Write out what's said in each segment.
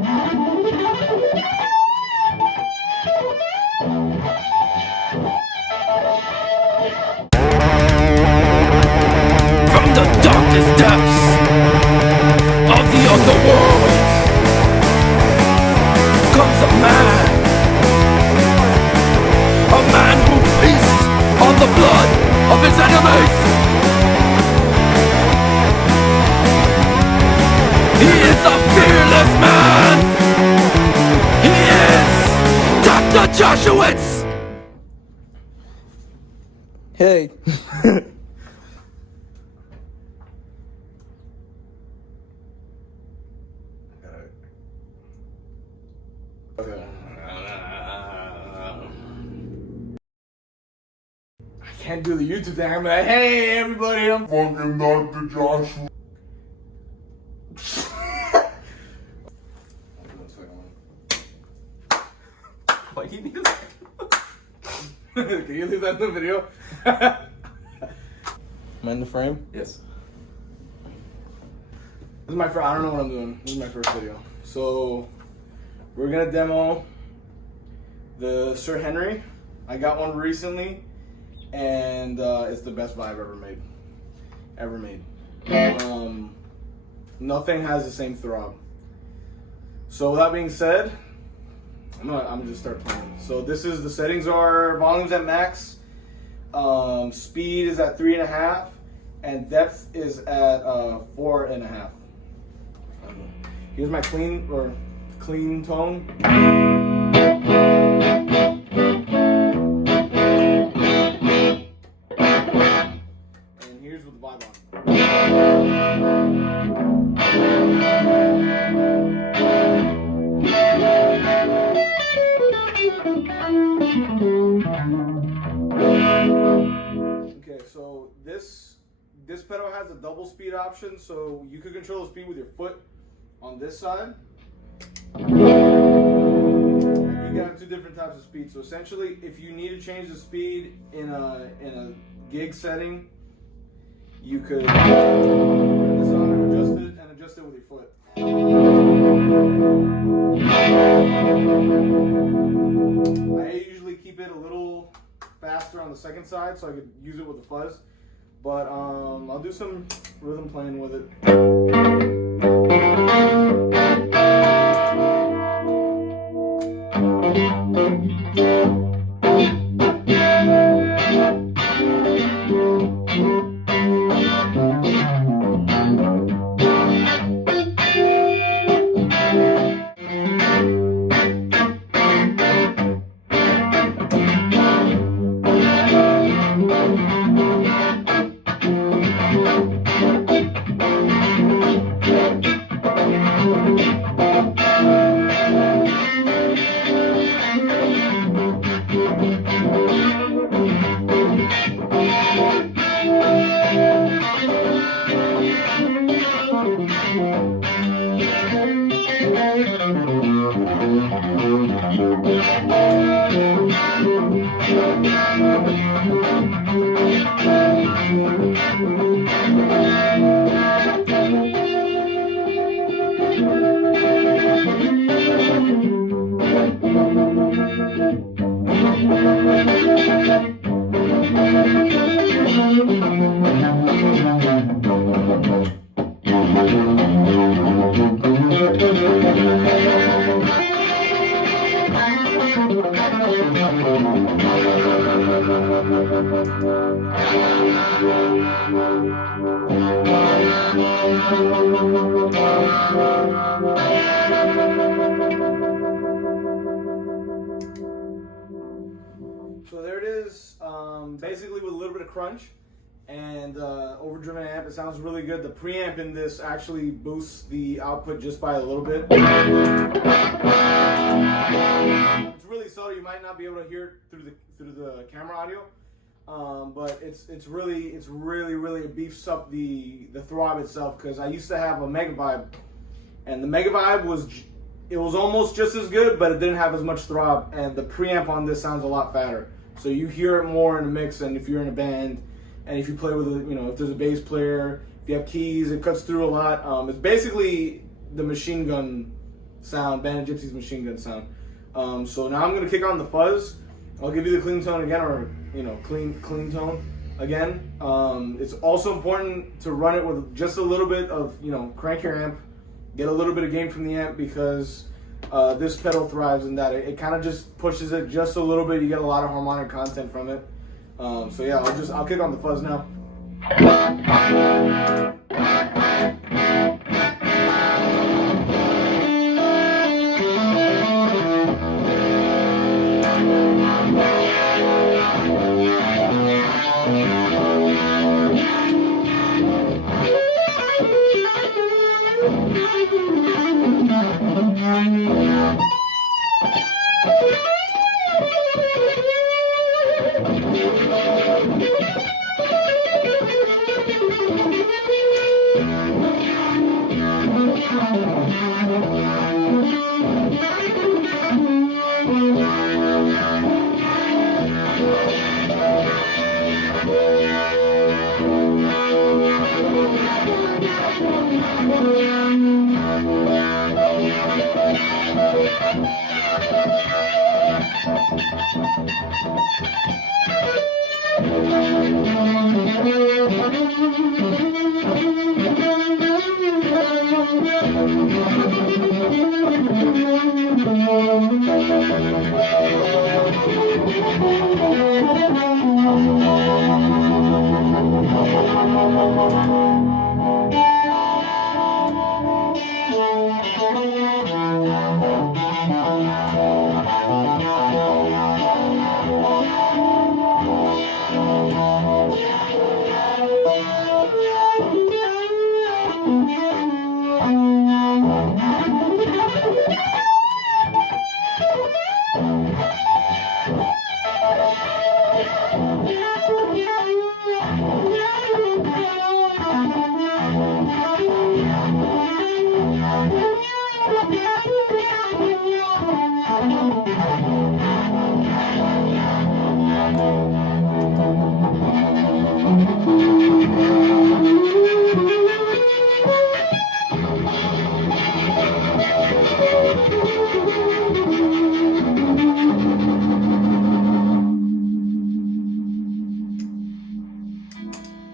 From the darkest depths of the underworld comes a man who feasts on the blood of his enemies. He is a fearless man. He is DrJoshawitz. Hey. I can't do the YouTube thing. I'm like, hey everybody, I'm fucking Dr. Joshua. Why do you need that? Can you leave that in the video? Am I in the frame? Yes. This is my first, I don't know what I'm doing. This is my first video. So, we're gonna demo the Sir Henry. I got one recently, and it's the best vibe ever made. Nothing has the same throb. So with that being said, I'm gonna just start playing. So this is, the settings are volumes at max, speed is at 3.5, and depth is at 4.5. Here's my clean tone. And here's with the vibe on. Okay, so this pedal has a double speed option, so you could control the speed with your foot on this side. You got two different types of speed. So essentially, if you need to change the speed in a gig setting, you could turn this on and adjust it with your foot. I usually keep it a little faster on the second side so I could use it with the fuzz. But I'll do some rhythm playing with it. So there it is, basically with a little bit of crunch and overdriven amp. It sounds really good. The preamp in this actually boosts the output just by a little bit. It's really subtle. You might not be able to hear it through the camera audio, but it's really it beefs up the throb itself. Because I used to have a Mega Vibe, and the Mega Vibe was almost just as good, but it didn't have as much throb. And the preamp on this sounds a lot fatter, so you hear it more in the mix. And if you're in a band, and if you play with if there's a bass player, if you have keys, it cuts through a lot. It's basically the machine gun sound, Band of Gypsy's machine gun sound. So now I'm gonna kick on the fuzz. I'll give you the clean tone again, or clean tone again. It's also important to run it with just a little bit of crank your amp, get a little bit of gain from the amp, because this pedal thrives in that. It kind of just pushes it just a little bit. You get a lot of harmonic content from it. So yeah, I'll kick on the fuzz now.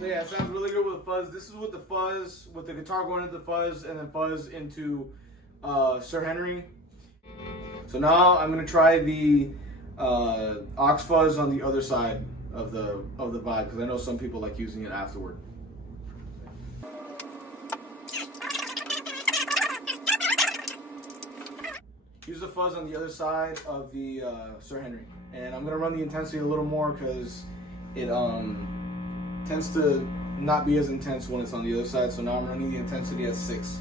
So yeah, it sounds really good with the fuzz. This is with the fuzz, with the guitar going into the fuzz, and then fuzz into Sir Henry. So now I'm gonna try the aux fuzz on the other side of the vibe, because I know some people like using it afterward. Use the fuzz on the other side of the Sir Henry, and I'm gonna run the intensity a little more because it tends to not be as intense when it's on the other side. So now I'm running the intensity at 6.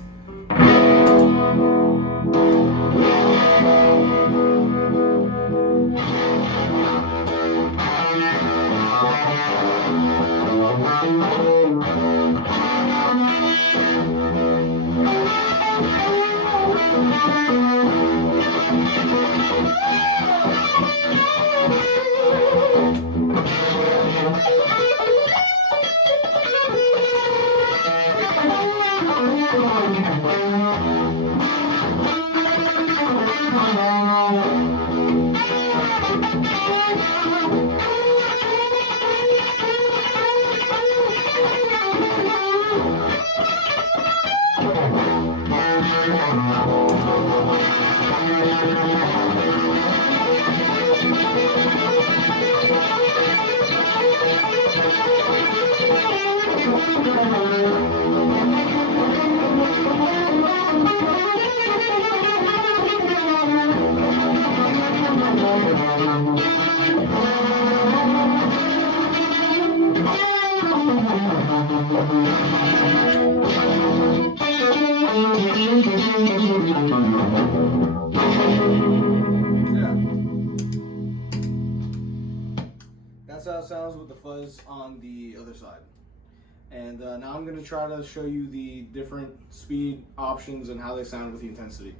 That's how it sounds with the fuzz on the other side. And now I'm going to try to show you the different speed options and how they sound with the intensity.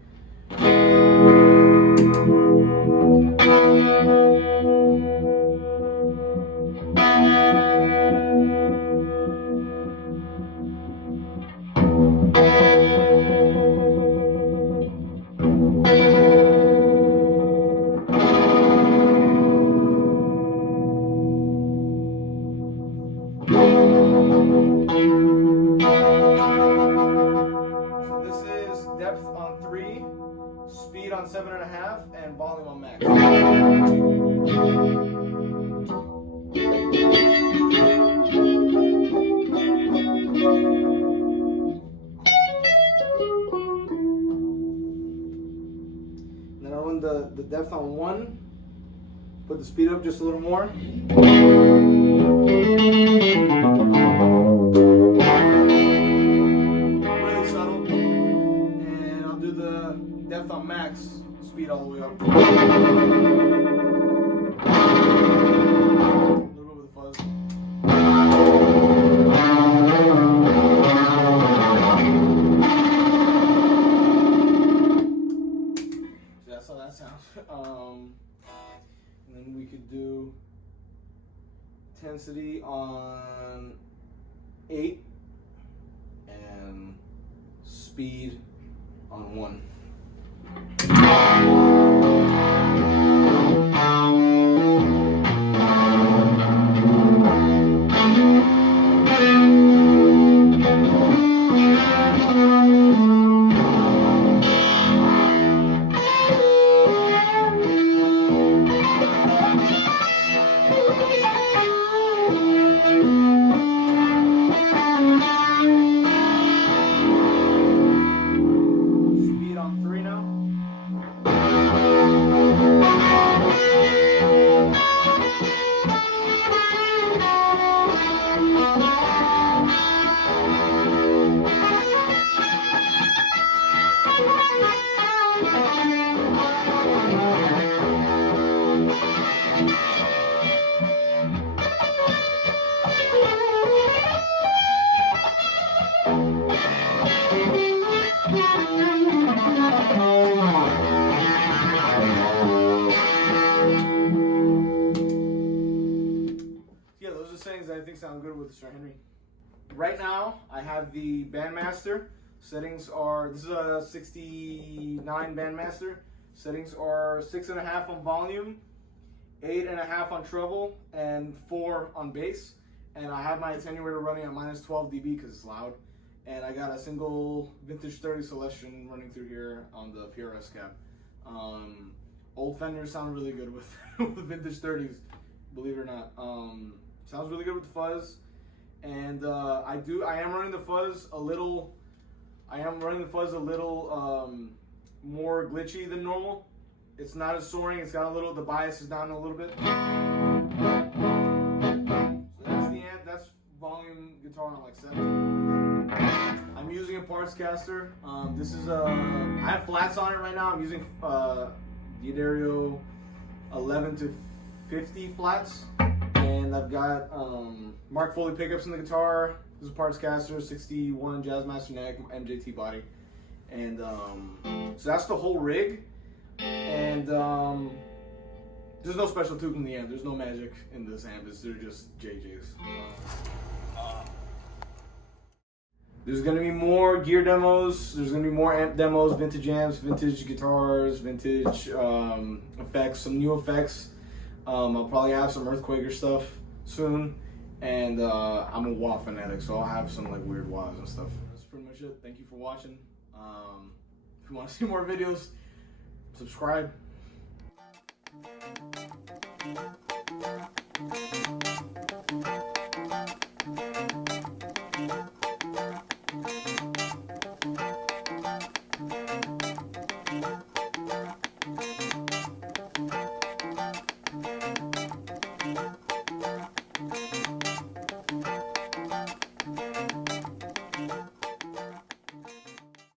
3, speed on 7.5, and volume on max. Then I run the depth on 1, put the speed up just a little more. Really subtle. And I'll do the depth on max, speed all the way up. A little bit with the fuzz. So that's how that sounds. And then we could do intensity on 8 and speed on 1. Speed on 3 now. Yeah, those are settings that I think sound good with the Sir Henry. Right now, I have the Bandmaster. Settings are, this is a 69 Bandmaster. Settings are 6.5 on volume, 8.5 on treble, and 4 on bass. And I have my attenuator running at minus 12 dB because it's loud. And I got a single vintage 30 Celestion running through here on the PRS cab. Old Fenders sound really good with, with the vintage 30s, believe it or not. Sounds really good with the fuzz. And I am running the fuzz a little, more glitchy than normal. It's not as soaring, it's got a little, the bias is down a little bit. So that's the amp, that's volume guitar on like 7. I'm using a parts caster. This is I have flats on it right now. I'm using DrJoshawitz 11 to 50 flats. And I've got Mark Foley pickups in the guitar. This is a parts caster, 61 Jazzmaster neck, MJT body. And so that's the whole rig. And there's no special tube in the amp. There's no magic in this amp. They're just JJs. There's going to be more gear demos. There's going to be more amp demos, vintage amps, vintage guitars, vintage effects, some new effects. I'll probably have some Earthquaker stuff soon. And I'm a wah fanatic, so I'll have some like weird wahs and stuff. That's pretty much it. Thank you for watching. If you want to see more videos, subscribe.